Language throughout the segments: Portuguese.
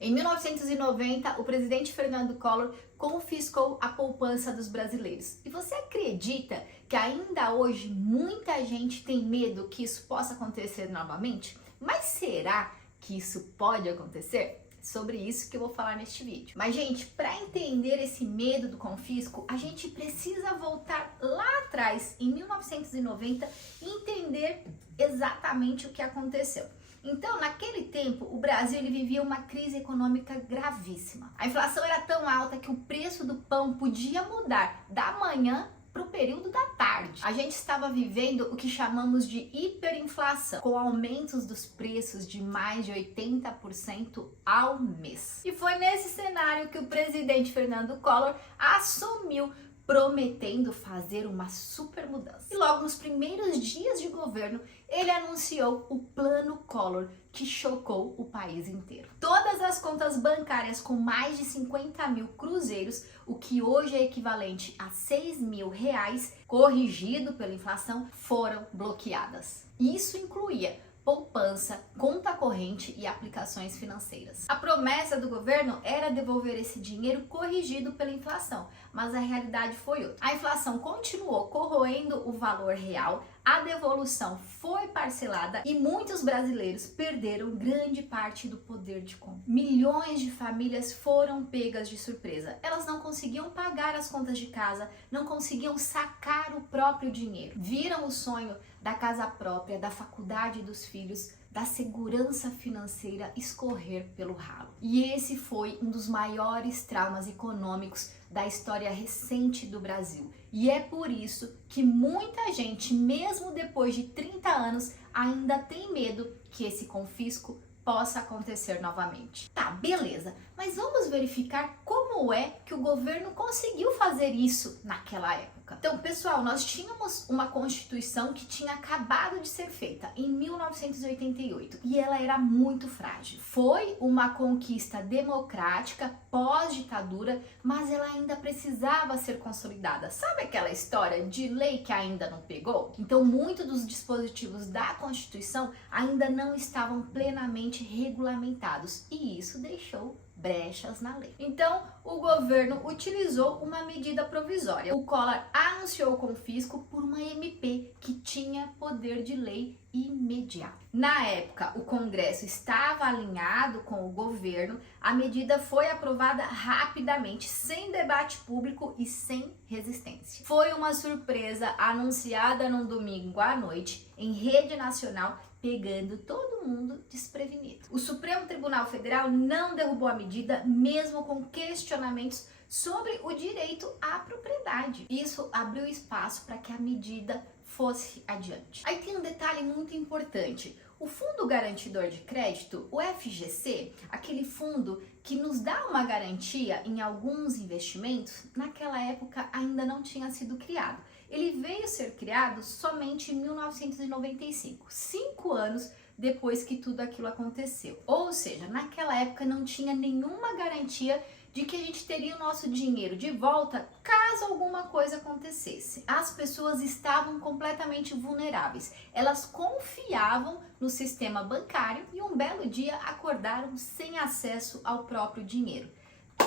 Em 1990, o presidente Fernando Collor confiscou a poupança dos brasileiros. E você acredita que ainda hoje muita gente tem medo que isso possa acontecer novamente? Mas será que isso pode acontecer? Sobre isso que eu vou falar neste vídeo. Mas, gente, para entender esse medo do confisco, a gente precisa voltar lá atrás, em 1990, e entender exatamente o que aconteceu. Então, naquele tempo, o Brasil ele vivia uma crise econômica gravíssima. A inflação era tão alta que o preço do pão podia mudar da manhã para o período da tarde. A gente estava vivendo o que chamamos de hiperinflação, com aumentos dos preços de mais de 80% ao mês. E foi nesse cenário que o presidente Fernando Collor assumiu, prometendo fazer uma super mudança. E logo nos primeiros dias de governo, ele anunciou o Plano Collor, que chocou o país inteiro. Todas as contas bancárias com mais de 50 mil cruzeiros, o que hoje é equivalente a 6 mil reais, corrigido pela inflação, foram bloqueadas. Isso incluía poupança, conta corrente e aplicações financeiras. A promessa do governo era devolver esse dinheiro corrigido pela inflação, mas a realidade foi outra. A inflação continuou corroendo o valor real, a devolução foi parcelada e muitos brasileiros perderam grande parte do poder de compra. Milhões de famílias foram pegas de surpresa. Elas não conseguiam pagar as contas de casa, não conseguiam sacar o próprio dinheiro. Viram o sonho da casa própria, da faculdade dos filhos, da segurança financeira escorrer pelo ralo. E esse foi um dos maiores traumas econômicos da história recente do Brasil. E é por isso que muita gente, mesmo depois de 30 anos, ainda tem medo que esse confisco possa acontecer novamente. Tá, beleza, mas vamos verificar como é que o governo conseguiu fazer isso naquela época. Então, pessoal, nós tínhamos uma Constituição que tinha acabado de ser feita em 1988 e ela era muito frágil. Foi uma conquista democrática pós-ditadura, mas ela ainda precisava ser consolidada. Sabe aquela história de lei que ainda não pegou? Então, muitos dos dispositivos da Constituição ainda não estavam plenamente regulamentados e isso deixou brechas na lei. Então, o governo utilizou uma medida provisória. O Collor anunciou o confisco por uma MP que tinha poder de lei imediato. Na época, o Congresso estava alinhado com o governo, a medida foi aprovada rapidamente, sem debate público e sem resistência. Foi uma surpresa anunciada num domingo à noite em rede nacional, pegando todo mundo desprevenido. O Supremo Tribunal Federal não derrubou a medida, mesmo com questionamentos sobre o direito à propriedade. Isso abriu espaço para que a medida fosse adiante. Aí tem um detalhe muito importante. O Fundo Garantidor de Crédito, o FGC, aquele fundo que nos dá uma garantia em alguns investimentos, naquela época ainda não tinha sido criado. Ele veio ser criado somente em 1995, 5 anos depois que tudo aquilo aconteceu. Ou seja, naquela época não tinha nenhuma garantia de que a gente teria o nosso dinheiro de volta caso alguma coisa acontecesse. As pessoas estavam completamente vulneráveis. Elas confiavam no sistema bancário e um belo dia acordaram sem acesso ao próprio dinheiro.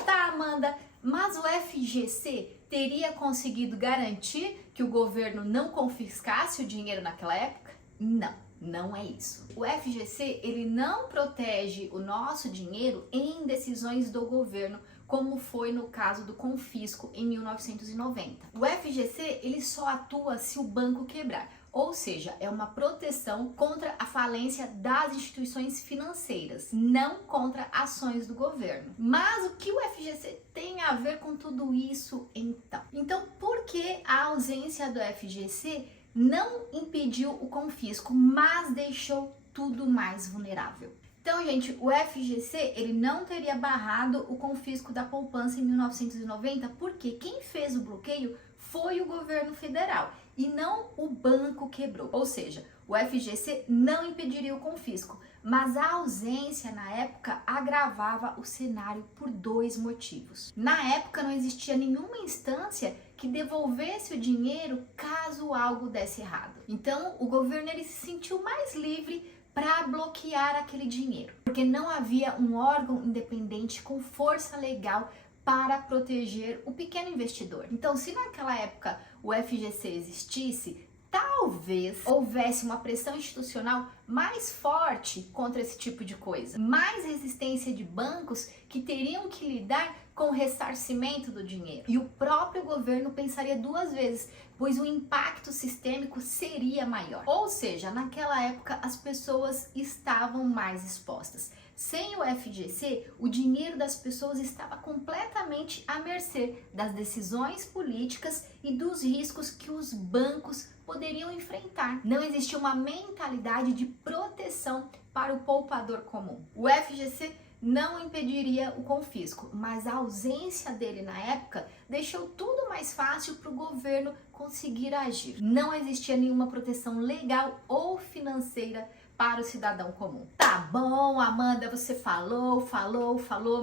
Tá, Amanda, mas o FGC teria conseguido garantir que o governo não confiscasse o dinheiro naquela época? Não. Não é isso. O FGC, ele não protege o nosso dinheiro em decisões do governo, como foi no caso do confisco em 1990. O FGC, ele só atua se o banco quebrar. Ou seja, é uma proteção contra a falência das instituições financeiras, não contra ações do governo. Mas o que o FGC tem a ver com tudo isso então? Então, por que a ausência do FGC não impediu o confisco, mas deixou tudo mais vulnerável? Então, gente, o FGC, ele não teria barrado o confisco da poupança em 1990, porque quem fez o bloqueio foi o governo federal e não o banco quebrou. Ou seja, o FGC não impediria o confisco, mas a ausência na época agravava o cenário por 2 motivos. Na época não existia nenhuma instância que devolvesse o dinheiro caso algo desse errado. Então, o governo ele se sentiu mais livre para bloquear aquele dinheiro, porque não havia um órgão independente com força legal para proteger o pequeno investidor. Então, se naquela época o FGC existisse, talvez houvesse uma pressão institucional mais forte contra esse tipo de coisa, mais resistência de bancos que teriam que lidar com o ressarcimento do dinheiro. E o próprio governo pensaria duas vezes, pois o impacto sistêmico seria maior. Ou seja, naquela época as pessoas estavam mais expostas. Sem o FGC, o dinheiro das pessoas estava completamente à mercê das decisões políticas e dos riscos que os bancos poderiam enfrentar. Não existia uma mentalidade de proteção para o poupador comum. O FGC não impediria o confisco, mas a ausência dele na época deixou tudo mais fácil para o governo conseguir agir. Não existia nenhuma proteção legal ou financeira para o cidadão comum. Tá bom, Amanda, você falou,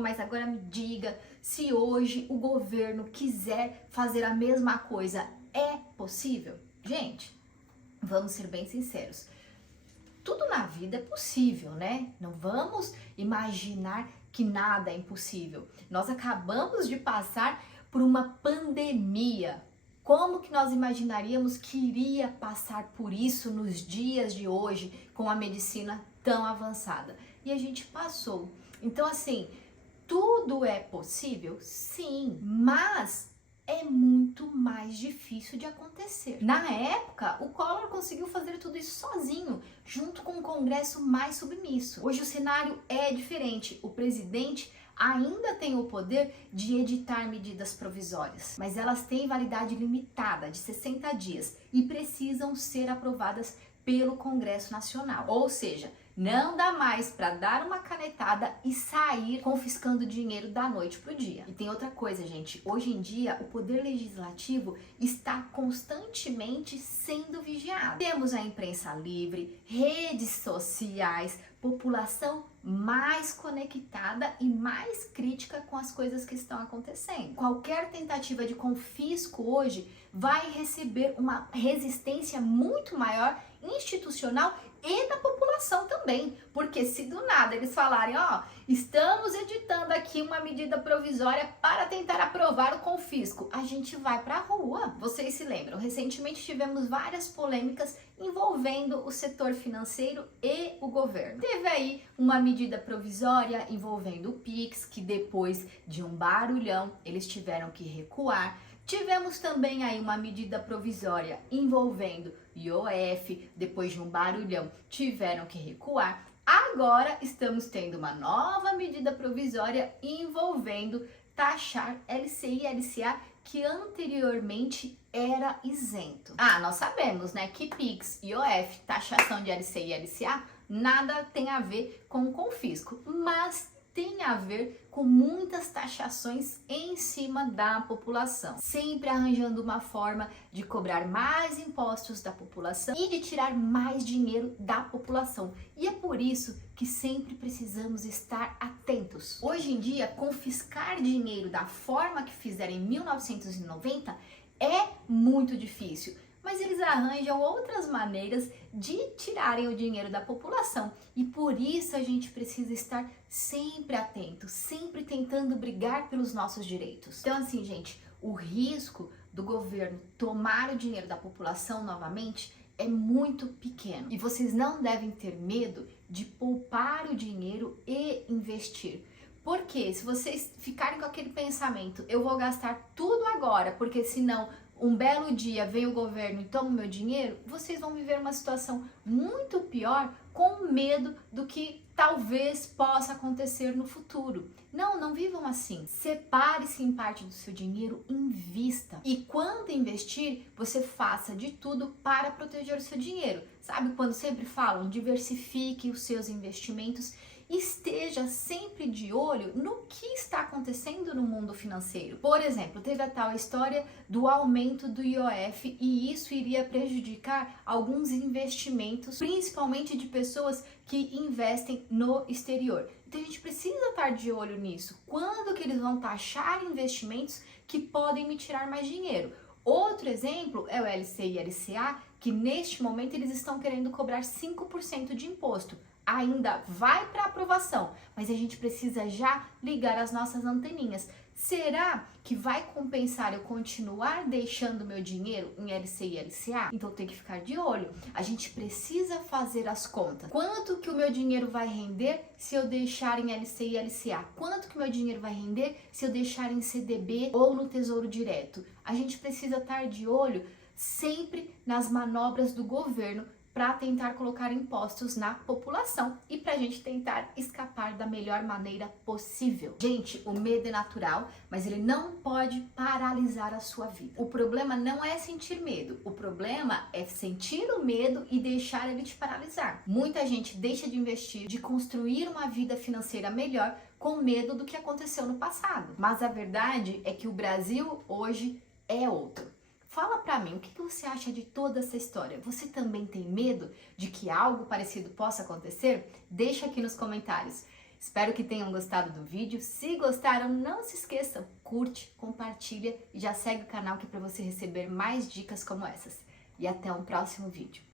mas agora me diga se hoje o governo quiser fazer a mesma coisa, é possível? Gente, vamos ser bem sinceros. Tudo na vida é possível, né? Não vamos imaginar que nada é impossível. Nós acabamos de passar por uma pandemia. Como que nós imaginaríamos que iria passar por isso nos dias de hoje com a medicina tão avançada? E a gente passou. Então, assim, tudo é possível? Sim, mas é muito mais difícil de acontecer. Na época, o Collor conseguiu fazer tudo isso sozinho, junto com um Congresso mais submisso. Hoje o cenário é diferente. O presidente ainda tem o poder de editar medidas provisórias, mas elas têm validade limitada de 60 dias e precisam ser aprovadas pelo Congresso Nacional. Ou seja, não dá mais para dar uma canetada e sair confiscando dinheiro da noite pro dia. E tem outra coisa, gente. Hoje em dia, o poder legislativo está constantemente sendo vigiado. Temos a imprensa livre, redes sociais, população mais conectada e mais crítica com as coisas que estão acontecendo. Qualquer tentativa de confisco hoje vai receber uma resistência muito maior institucional e da população também, porque se do nada eles falarem, ó, estamos editando aqui uma medida provisória para tentar aprovar o confisco, a gente vai pra rua. Vocês se lembram, recentemente tivemos várias polêmicas envolvendo o setor financeiro e o governo. Teve aí uma medida provisória envolvendo o Pix, que depois de um barulhão eles tiveram que recuar. Tivemos também aí uma medida provisória envolvendo IOF, depois de um barulhão tiveram que recuar. Agora estamos tendo uma nova medida provisória envolvendo taxar LCI e LCA, que anteriormente era isento. Nós sabemos, né, que Pix, IOF, taxação de LCI e LCA, nada tem a ver com o confisco, mas tem a ver com muitas taxações em cima da população, sempre arranjando uma forma de cobrar mais impostos da população e de tirar mais dinheiro da população. E é por isso que sempre precisamos estar atentos. Hoje em dia, confiscar dinheiro da forma que fizeram em 1990 é muito difícil, mas eles arranjam outras maneiras de tirarem o dinheiro da população. E por isso a gente precisa estar sempre atento, sempre tentando brigar pelos nossos direitos. Então assim, gente, o risco do governo tomar o dinheiro da população novamente é muito pequeno. E vocês não devem ter medo de poupar o dinheiro e investir. Porque se vocês ficarem com aquele pensamento, eu vou gastar tudo agora, porque senão um belo dia vem o governo e toma o meu dinheiro, vocês vão viver uma situação muito pior, com medo do que talvez possa acontecer no futuro. Não vivam assim. Separe-se em parte do seu dinheiro, invista. E quando investir, você faça de tudo para proteger o seu dinheiro. Sabe quando sempre falam, diversifique os seus investimentos, esteja sempre de olho no que está acontecendo no mundo financeiro. Por exemplo, teve a tal história do aumento do IOF e isso iria prejudicar alguns investimentos, principalmente de pessoas que investem no exterior. Então a gente precisa estar de olho nisso. Quando que eles vão taxar investimentos que podem me tirar mais dinheiro? Outro exemplo é o LCI e LCA, que neste momento eles estão querendo cobrar 5% de imposto. Ainda vai para aprovação, mas a gente precisa já ligar as nossas anteninhas. Será que vai compensar eu continuar deixando meu dinheiro em LC e LCA? Então tem que ficar de olho. A gente precisa fazer as contas. Quanto que o meu dinheiro vai render se eu deixar em LC e LCA? Quanto que o meu dinheiro vai render se eu deixar em CDB ou no Tesouro Direto? A gente precisa estar de olho sempre nas manobras do governo para tentar colocar impostos na população e para a gente tentar escapar da melhor maneira possível. Gente, o medo é natural, mas ele não pode paralisar a sua vida. O problema não é sentir medo, o problema é sentir o medo e deixar ele te paralisar. Muita gente deixa de investir, de construir uma vida financeira melhor com medo do que aconteceu no passado. Mas a verdade é que o Brasil hoje é outro. Fala pra mim, o que você acha de toda essa história? Você também tem medo de que algo parecido possa acontecer? Deixa aqui nos comentários. Espero que tenham gostado do vídeo. Se gostaram, não se esqueçam, curte, compartilha e já segue o canal aqui para você receber mais dicas como essas. E até um próximo vídeo.